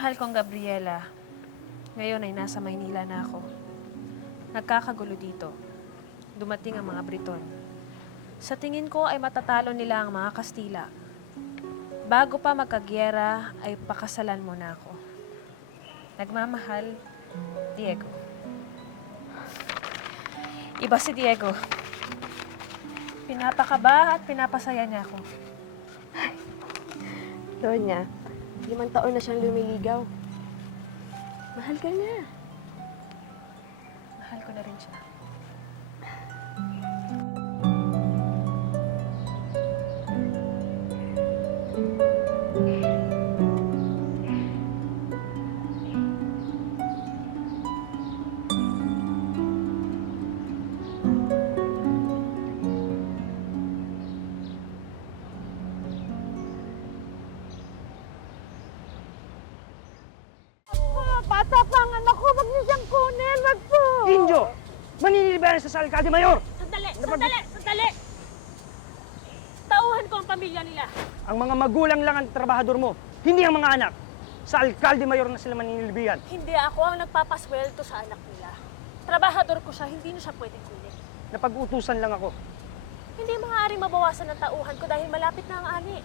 Mahal kong Gabriela, ngayon ay nasa Maynila na ako. Nagkakagulo dito. Dumating ang mga Briton. Sa tingin ko ay matatalo nila ang mga Kastila. Bago pa magkagyera ay pakasalan mo na ako. Nagmamahal, Diego. Iba si Diego. Pinapakaba at pinapasaya niya ako. Donya, 5 taon na siyang lumiligaw. Mahal ka niya. Mahal ko na rin siya. Patapangan ako! Wag niyo siyang kunin! Wag po! Injo! Maniniliberan sa alkalde mayor! Sandali! Tauhan ko ang pamilya nila. Ang mga magulang lang ang trabahador mo, hindi ang mga anak. Sa alkalde mayor na sila maninilibihan. Hindi ako ang nagpapasweldo sa anak nila. Trabahador ko siya, hindi niyo siya pwedeng kunin. Napag-utusan lang ako. Hindi maaaring mabawasan ang tauhan ko dahil malapit na ang ani.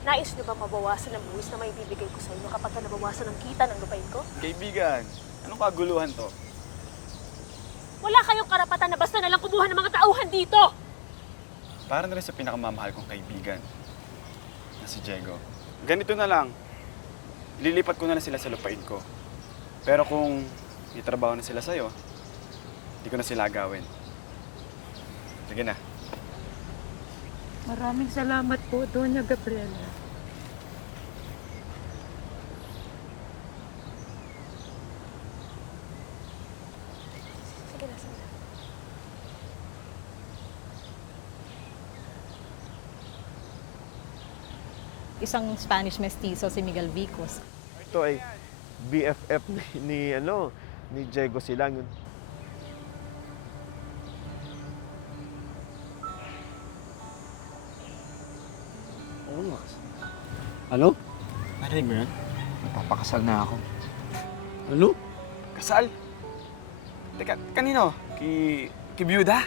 Nais niyo ba mabawasan ang buwis na may bibigay ko sa inyo kapag ka nabawasan ang kita ng lupain ko? Kaibigan, anong kaguluhan to? Wala kayong karapatan na basta nalang kumuha ng mga tauhan dito! Para na rin sa pinakamamahal kong kaibigan, na si Diego. Ganito na lang, lilipat ko na lang sila sa lupain ko. Pero kung may trabaho na sila sa'yo, hindi ko na sila agawin. Sige na. Maraming salamat po, Doña Gabriela. Sige na, sige na. Isang Spanish mestizo si Miguel Vicos. Ito ay BFF ni Diego Silang. Oo nga. Ano? Narinig mo yun? Napapakasal na ako. Ano? Kasal? Teka, kanino? Ki Byuda?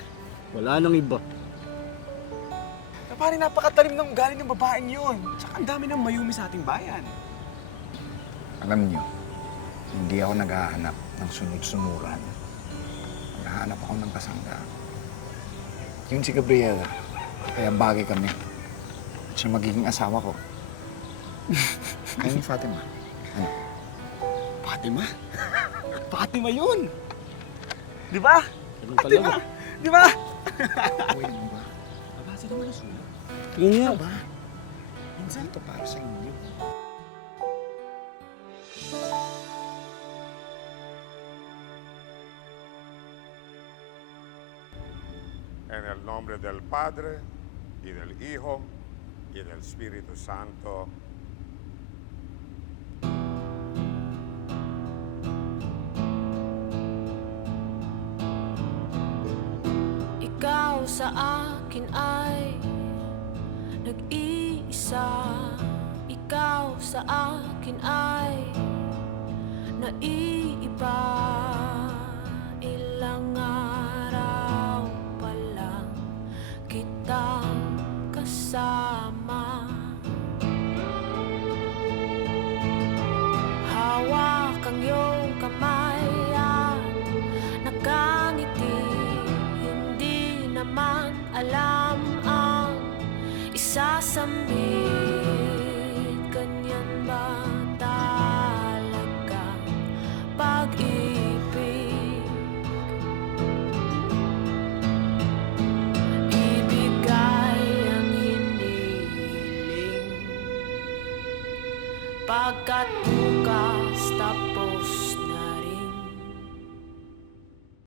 Wala nang iba. Parang napakatalim ng galing ng babaeng yun. Tsaka ang dami ng mayumi sa ating bayan. Alam niyo, hindi ako naghahanap ng sunod-sunuran. Naghahanap ako ng kasangga. Yun si Gabriela. Kaya bagay kami. At siya magiging asawa ko. Kaya ni Fatima. Ano? Fatima? Fatima yun! Di ba? Ganun Fatima! talaga. Di ba? Uy, mo ba? Nabasa naman ang sulat. Yun nga. Ba? Minsan ito para sa inyo. En el nombre del Padre, y del Hijo, y del Espíritu Santo. Ikaw sa akin ay nag-iisa. Ikaw sa akin ay naiiba. Ilang araw pa lang kitang kasama. Hawak ang iyong kamay at nakangiti. Hindi naman alam ang isasambit. Ganyan ba talaga pag-ibig? Ibigay ang hiniling pagkat